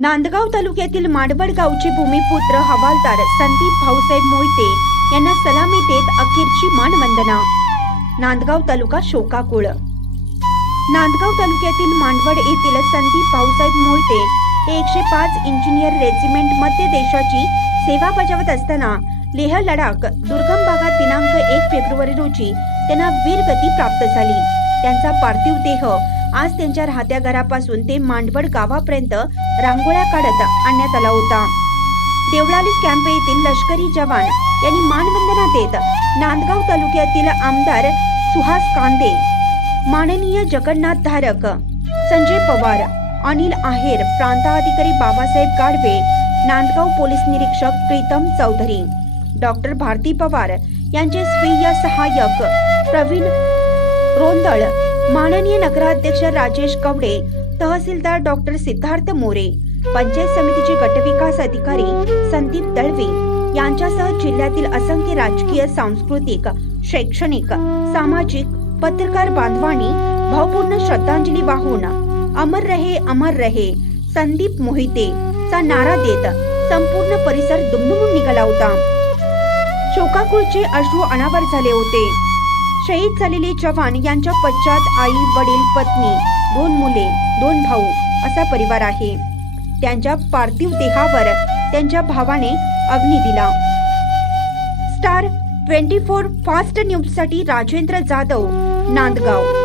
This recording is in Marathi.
नांदगाव तालुक्यातील माडवड गावचे भूमिपुत्र हवालदार संदीप भाऊसाहेब मोहिते यांना सलामी देत अखेरची मानवंदना। नांदगाव तालुका शोकाकुळ। नांदगाव तालुक्यातील मांडवड येथील संदीप भाऊसाहेब मोहिते हे 105 इंजिनियर रेजिमेंट मध्ये देशाची सेवा बजावत असताना लेह लडाख दुर्गम भागात दिनांक 1 फेब्रुवारी रोजी त्यांना वीरगती प्राप्त झाली। त्यांचा पार्थिव देह आज त्यांच्या राहत्या घरापासून ते मांडवड गावापर्यंत रांगोळ्या काढत आणण्यात आला होता। देवळाली कॅम्प येथील लष्करी जवान यांनी मानवंदना देत नांदगाव तालुक्यातील आमदार सुहास कांदे, माननीय जगन्नाथ धारक, संजय पवार, अनिल आहेर, प्रांताधिकारी बाबासाहेब गाडवे, नांदगाव पोलीस निरीक्षक प्रीतम चौधरी, डॉक्टर भारती पवार यांचे स्वीय सहाय्यक प्रवीण रोंदळ, माननीय नगराध्यक्ष राजेश कवडे, तहसीलदार डॉक्टर सिद्धार्थ मोरे, पंचायत समितीचे गटविकास अधिकारी संदीप दळवे यांच्यासह जिल्ह्यातील असंख्य राजकीय, सांस्कृतिक, शैक्षणिक, सामाजिक, पत्रकार बांधवांनी भावपूर्ण श्रद्धांजली वाहून अमर रहे संदीप मोहिते चा नारा देत संपूर्ण परिसर दुमदुमून निघाला होता। शोकाकुळचे अश्रू अनावर झाले होते। शहीद झालेले जवान यांच्या पश्चात आई, वडील, पत्नी, 2 मुले, 2 भाऊ असा परिवार आहे। त्यांच्या पार्थिव देहावर त्यांच्या भावाने अग्नी दिला। स्टार 24 फास्ट न्यूज साठी राजेंद्र जाधव, नांदगाव।